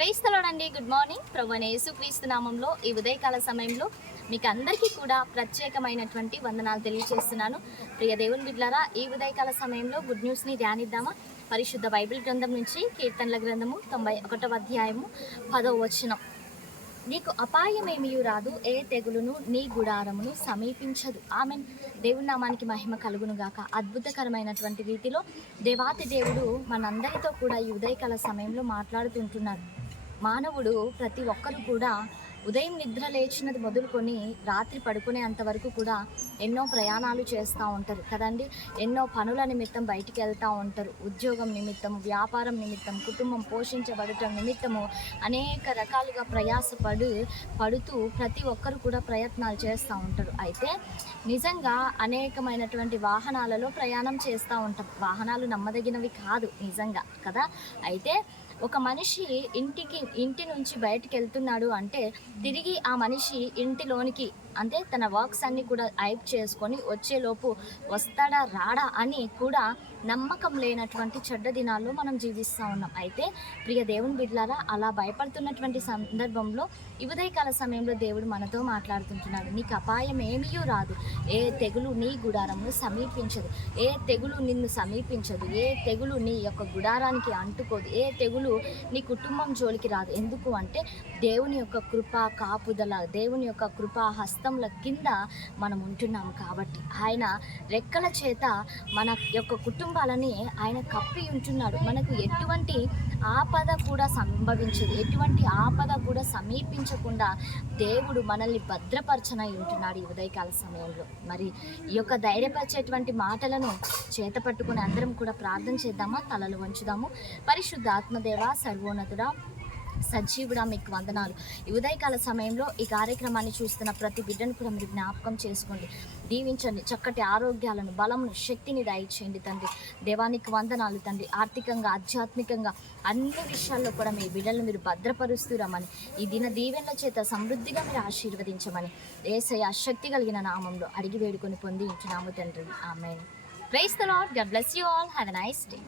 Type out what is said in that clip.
క్రైస్తలోడండి good morning. ప్రభు యేసుక్రీస్తు నామంలో ఈ ఉదయకాల సమయంలో మీకు అందరికీ కూడా ప్రత్యేకమైనటువంటి వందనాలు తెలియజేస్తున్నాను ప్రియ దేవుని బిడ్లారా ఈ ఉదయకాల సమయంలో గుడ్ న్యూస్ని ధ్యానిద్దామా? పరిశుద్ధ బైబిల్ గ్రంథం నుంచి కీర్తనల గ్రంథము తొంభై ఒకటవ అధ్యాయము పదో వచనం. నీకు అపాయమేమీ రాదు ఏ తెగులును నీ గుడారమును సమీపించదు. ఆమె దేవుని నామానికి మహిమ కలుగును గాక. అద్భుతకరమైనటువంటి రీతిలో దేవాతి దేవుడు మనందరితో కూడా ఈ ఉదయకాల సమయంలో మాట్లాడుతుంటున్నాడు. మానవుడు ప్రతి ఒక్కరు కూడా ఉదయం నిద్ర లేచినది మొదలుకొని రాత్రి పడుకునే అంతవరకు కూడా ఎన్నో ప్రయాణాలు చేస్తూ ఉంటారు కదండి? ఎన్నో పనుల నిమిత్తం బయటికి వెళ్తూ ఉంటారు. ఉద్యోగం నిమిత్తం వ్యాపారం నిమిత్తం కుటుంబం పోషించబడటం నిమిత్తము అనేక రకాలుగా ప్రయాసపడు పడుతూ ప్రతి ఒక్కరు కూడా ప్రయత్నాలు చేస్తూ ఉంటారు. అయితే నిజంగా అనేకమైనటువంటి వాహనాలలో ప్రయాణం చేస్తూ ఉంటాం. వాహనాలు నమ్మదగినవి కాదు నిజంగా కదా? అయితే ఒక మనిషి ఇంటికి ఇంటి నుంచి బయటకు వెళ్తున్నాడు అంటే తిరిగి ఆ మనిషి ఇంటిలోనికి అంటే తన వర్క్స్ అన్నీ కూడా ఐప్ చేసుకొని వచ్చేలోపు వస్తాడా రాడా అని కూడా నమ్మకం లేనటువంటి చెడ్డ దినాల్లో మనం జీవిస్తూ ఉన్నాం. అయితే ప్రియ దేవుని బిడ్లారా అలా భయపడుతున్నటువంటి సందర్భంలో ఉదయకాల సమయంలో దేవుడు మనతో మాట్లాడుతుంటున్నాడు. నీకు అపాయం ఏమీ రాదు. ఏ తెగులు నీ గుడారమును సమీపించదు. ఏ తెగులు నిన్ను సమీపించదు. ఏ తెగులు నీ యొక్క గుడారానికి అంటుకోదు. ఏ తెగులు నీ కుటుంబం జోలికి రాదు. ఎందుకు అంటే దేవుని యొక్క కృప కాపుదల దేవుని యొక్క కృపా హస్తంల కింద మనం ఉంటున్నాము కాబట్టి. ఆయన రెక్కల చేత మన యొక్క కుటుంబాలని ఆయన కప్పి ఉంటున్నాడు. మనకు ఎటువంటి ఆపద కూడా సంభవించదు. ఎటువంటి ఆపద కూడా సమీపించకుండా దేవుడు మనల్ని భద్రపరచనై ఉంటున్నాడు ఈ ఉదయకాల సమయంలో. మరి ఈ యొక్క ధైర్యపరిచేటువంటి మాటలను చేతపట్టుకుని అందరం కూడా ప్రార్థన చేద్దామా? తలలు వంచుదాము. పరిశుద్ధ ఆత్మదేవ సర్వోన్నతుడా సజీవుడా మీకు వందనాలు. ఈ ఉదయకాల సమయంలో ఈ కార్యక్రమాన్ని చూస్తున్న ప్రతి బిడ్డను కూడా మీరు జ్ఞాపకం చేసుకోండి. దీవించండి. చక్కటి ఆరోగ్యాలను బలమును శక్తిని దయచేయండి తండ్రి. దేవానికి వందనాలు తండ్రి. ఆర్థికంగా ఆధ్యాత్మికంగా అన్ని విషయాల్లో కూడా మీ బిడ్డలను మీరు భద్రపరుస్తురమని ఈ దిన దీవెనల చేత సమృద్ధిగా మీరు ఆశీర్వదించమని. ఏసయ శక్తి కలిగిన నామంలో అడిగి వేడుకొని పొంది ఉంటున్నాము తండ్రి. ఆమె praise the Lord God bless you all. Have a nice day.